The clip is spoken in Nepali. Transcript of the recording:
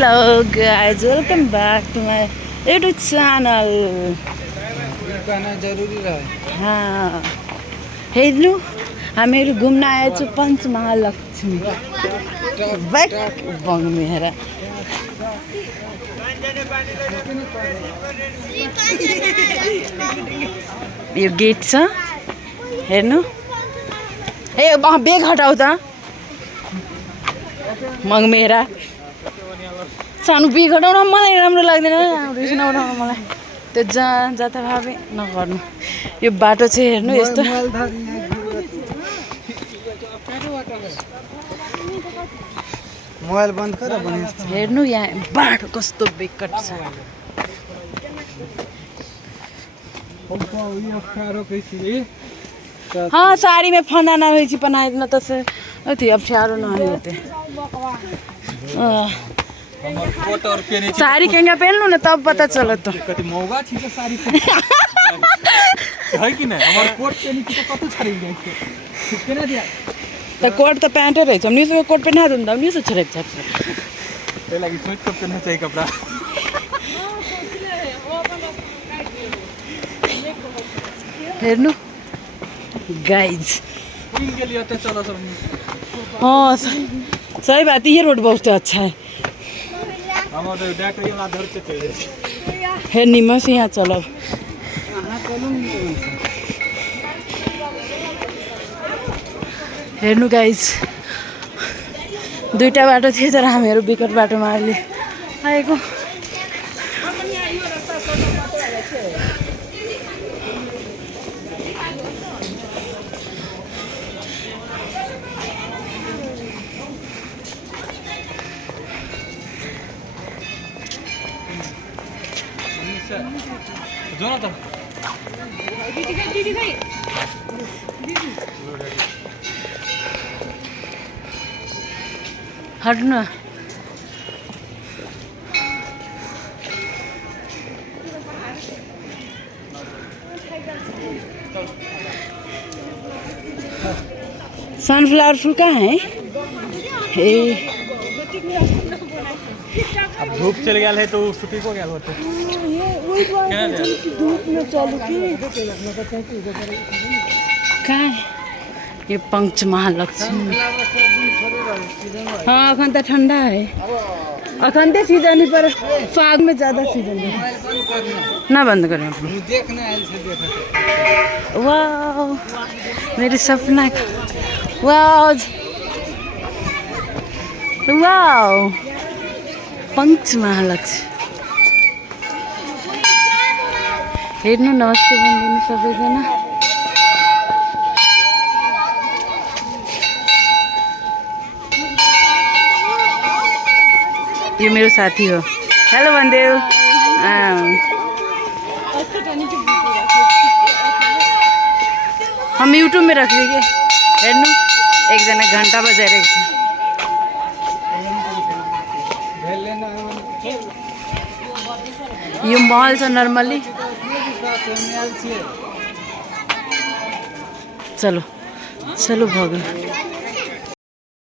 Hello guys, welcome back to my YouTube channel. हाँ हेर्नु हामीहरू घुम्न आएछौँ पञ्चमहालक्ष्मी बैक बङ्गमेरा। यो गेट छ हेर्नु। ए बेग हटाउ त मङ्गमेरा। सानो बेग हटाउन मलाई राम्रो लाग्दैन, रिसन उठाउन मलाई। त्यो जाता भावे नगर्नु। यो बाटो चाहिँ हेर्नु यस्तो। मोबाइल बन्द गर हेर्नु यहाँ बाटो कस्तो बेकट छ। हाँ साड़ी में फनाना हुई बनाए ना तो से अथी अब चारों ना होते। साड़ी केंगा पहन लो ना तब पता चला तो कति महंगा छी तो साड़ी है कि नहीं हमार कोट पहनी की तो कतो छरी जाय छै केना दिया त कोट त पैंट रहे छ न्यूज़ में कोट पहना दूंगा न्यूज़ छरेक छ ए लागि सोच के पहनना चाहिए कपड़ा। हेर्नु गाइज के लिए तो चलो सर। हाँ सही बात ये रोड बहुत अच्छा है। हमारे डॉक्टर ये आधार से चले है निमा से यहाँ चलो। हेर्नु गाइज दुईटा बाटो थियो तर हामीहरू विकट बाटोमा अहिले आएको। जोनाथन हट्नु न। सनफ्लावर फूल कहाँ है? अब धूप चल गया है तो छुट्टी को गया होते धूप में चलू की कहाँ है? ये पंचमहालक्ष्मी। हाँ अखन तो ठंडा है, अखन तो सीजन ही पर फाग में ज़्यादा सीजन है ना। बंद करें वाह मेरे सपना वाह वाह पंचमहालक्ष्मी। हेर्नु नमस्ते भन्दिनु सबैजना। ये मेरो साथी हो। हेलो भन्देऊ। हम यूट्यूब में रख देंगे। हेर्नु एकजना घंटा बजाइरहेको छ। यो महल छ नर्मली। चलो चलो भगवान।